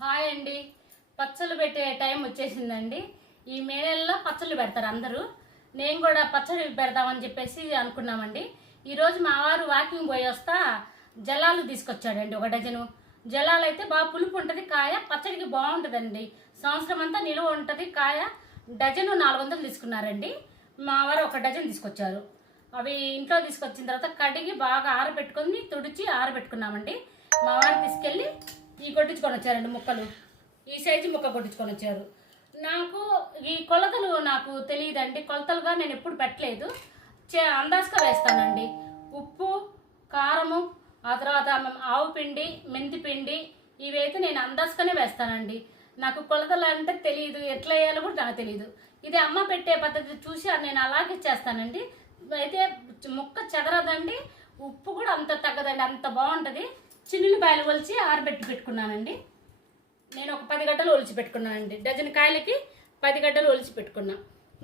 Hi అండి. పచ్చళ్ళు పెట్టే టైం వచ్చేసిందండి. ఈ మే నెలలో పచ్చళ్ళు పెడతారు అందరూ. నేను కూడా పచ్చడి పెడదామని చెప్పేసి అనుకున్నామండి. ఈరోజు మా వారు వాకింగ్ పోయి వస్తా జలాలు తీసుకొచ్చాడండి, 1 డజను. జలాలు అయితే బాగా పులుపు ఉంటుంది, కాయ పచ్చడికి బాగుంటుందండి. సంవత్సరం అంతా నిలువ ఉంటుంది కాయ. డజను 400 తీసుకున్నారండి. మా వారు 1 డజన్ తీసుకొచ్చారు. అవి ఇంట్లో తీసుకొచ్చిన తర్వాత కడిగి బాగా ఆరబెట్టుకొని తుడిచి ఆరబెట్టుకున్నామండి. మా వారు తీసుకెళ్ళి ఈ కొట్టించుకొని వచ్చారండి ముక్కలు. ఈ సైజు ముక్క కొట్టించుకొని వచ్చారు. నాకు ఈ కొలతలు నాకు తెలియదండి, కొలతలుగా నేను ఎప్పుడు పెట్టలేదు. అందాజుగా వేస్తానండి. ఉప్పు, కారము, ఆ తర్వాత ఆవు పిండి, మెంతి పిండి, ఇవైతే నేను అందాజుగానే వేస్తానండి. నాకు కొలతలు అంటే తెలియదు, ఎట్లా వేయాలో కూడా నాకు తెలియదు. ఇది అమ్మ పెట్టే పద్ధతి చూసి నేను అలాగే చేస్తానండి. అయితే ముక్క చెదరదండి, ఉప్పు కూడా అంత తగ్గదండి, అంత బాగుంటుంది. చిన్నులపాయలు ఒలిచి ఆరబెట్టి పెట్టుకున్నానండి. నేను ఒక 10 గడ్డలు ఒలిచి పెట్టుకున్నానండి. డజన్ కాయలకి 10 గడ్డలు ఒలిచి పెట్టుకున్నా.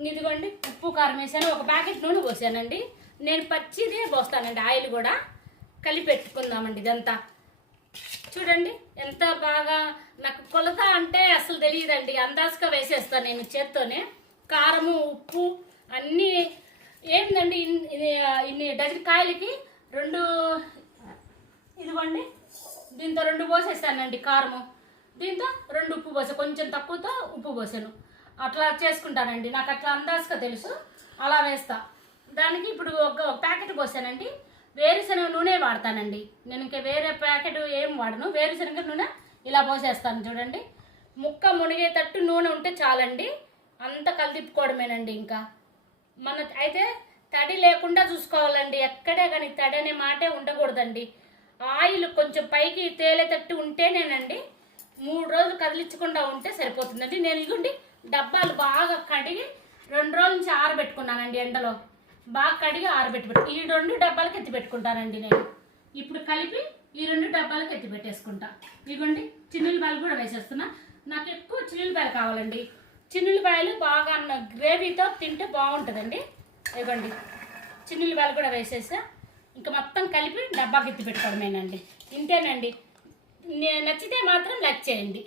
ఇదిగోండి ఉప్పు కారం వేసాను. ఒక ప్యాకెట్ నూనె పోసానండి. నేను పచ్చిదే పోస్తానండి, ఆయిల్ కూడా కలిపి పెట్టుకుందామండి. ఇదంతా చూడండి ఎంత బాగా. నాకు కొలత అంటే అసలు తెలియదండి, అందాజుగా వేసేస్తాను నేను చేత్తోనే. కారము, ఉప్పు అన్నీ ఏంటండి, ఇన్ని డజన్ కాయలకి 2, ఇదిగోండి దీంతో 2 పోసేస్తానండి కారము. దీంతో 2 ఉప్పు పోసా, కొంచెం తక్కువతో ఉప్పు పోసాను. అట్లా చేసుకుంటానండి, నాకు అట్లా అందాజుగా తెలుసు, అలా వేస్తా. దానికి ఇప్పుడు ఒక ప్యాకెట్ పోసానండి. వేరుశనగ నూనె వాడతానండి నేను, ఇంకా వేరే ప్యాకెట్ ఏం వాడను. వేరుశనగ నూనె ఇలా పోసేస్తాను చూడండి. ముక్క మునిగేటట్టు నూనె ఉంటే చాలండి, అంత కలిదిప్పుకోవడమేనండి. ఇంకా మన అయితే తడి లేకుండా చూసుకోవాలండి, ఎక్కడే కానీ తడి అనే మాటే ఉండకూడదండి. ఆయిల్ కొంచెం పైకి తేలేటట్టు ఉంటేనేనండి, 3 రోజులు కదిలించకుండా ఉంటే సరిపోతుందండి. నేను ఇదిగోండి డబ్బాలు బాగా కడిగి 2 రోజుల నుంచి ఆరబెట్టుకున్నానండి ఎండలో. బాగా కడిగి ఆరబెట్టుకుంటా. ఈ 2 డబ్బాలకి ఎత్తి పెట్టుకుంటానండి నేను. ఇప్పుడు కలిపి ఈ 2 డబ్బాలకి ఎత్తి పెట్టేసుకుంటా. ఇదిగోండి చిన్నులపాయలు కూడా వేసేస్తున్నా. నాకు ఎక్కువ చిన్నులపాయలు కావాలండి. చిన్నులపాయలు బాగా గ్రేవీతో తింటే బాగుంటుందండి. ఇదిగోండి చిన్నులపాయలు కూడా వేసేసా. ఇంకా మొత్తం కలిపి డబ్బాకి ఎత్తి పెట్టుకోవడమేనండి. ఇంతేనండి. నచ్చితే మాత్రం లైక్ చేయండి.